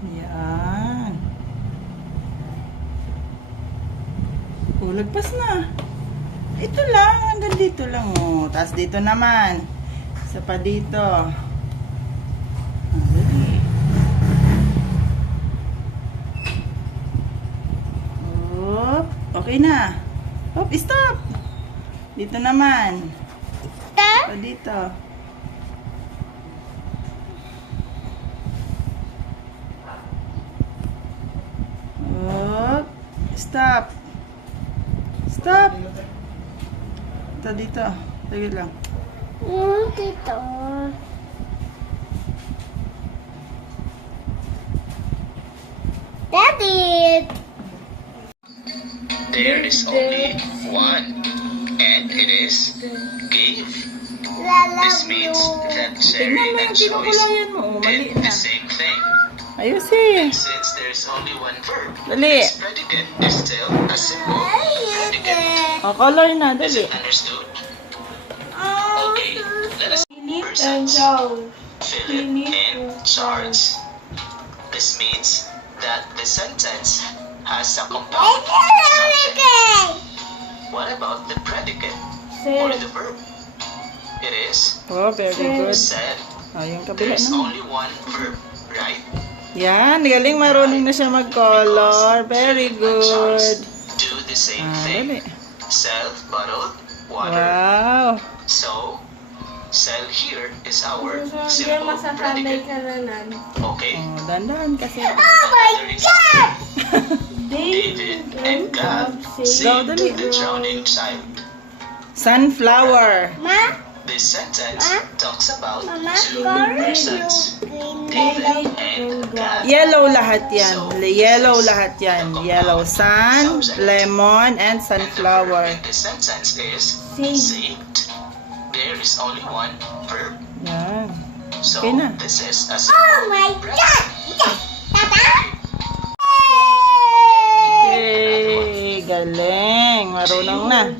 Yan. Oh, lagpas na. Ito lang, hanggang dito lang. Oh. Tapos dito naman. Isa pa dito. Oop, okay na. Oop, stop. Dito naman. Pa dito. Oop, stop. Stop. Ito dito. Sige lang. Yung dito. Daddy! There is only one, and it is gave. This means that mo yung and. Oh, mali did the same thing. Ayusin. Since there's only one verb, Dali. its predicate is still a simple predicate. O, color na. Is it understood? Okay, let us And persons. Philip and Charles. This means that the sentence has a compound subject. What about the predicate or the verb? It is Oh, very good. said. O, yung kabila There's only one verb, right? Yan, galing marunong na siya mag-color. Very good. Do the same Ah, thing. dali. Sell bottled water. Wow. So, sell here is our simple predicate. Okay? Oh, dandan kasi. Another example. David and God Go, saved the drowning child. Sunflower. Ma? This sentence talks about Mama? two persons, David God. Yellow lahat yan. Yellow lahat yan. Yellow sun, lemon, and the sunflower. this sentence is Saved. saved. There is only one verb. Yan. So Okay na. this is a Oh my God! Tata! Yay! Galing. Marunong na.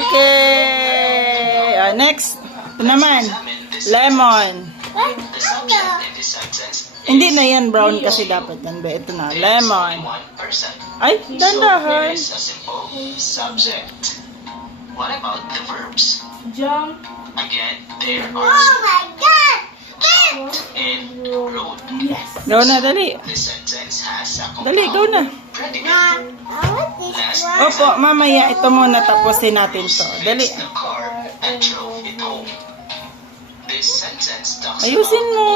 Okay. Ah, next. Ito naman. Lemon. sentence. Hindi na yan brown kasi dapat yan. Ba, Ito na. Lemon. Ay, So dandahan. simple subject. What about the verbs? Jump. Again, there Oh are my God! in road. Go na, dali. This sentence has a compound Dali, go na. predicate. Opo, mamaya. Ito muna tapusin natin to. Dali. and Ayusin mo.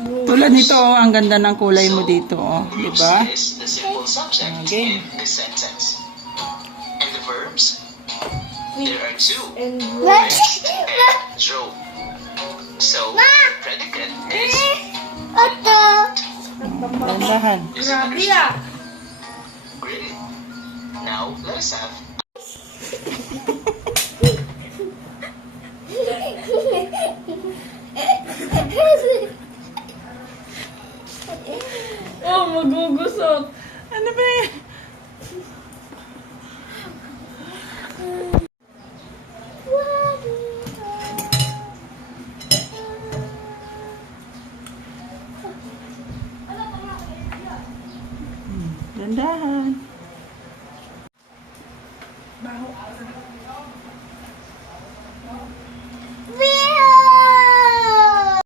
Tulad nito, oh, ang ganda ng kulay mo dito, oh. Di ba? Okay. in this sentence. And the verbs? There are two. And Fixed and drove. So, predicate is is it understood? Really? Now, let us have magugusot. Ano ba yun? Dandahan. Baho.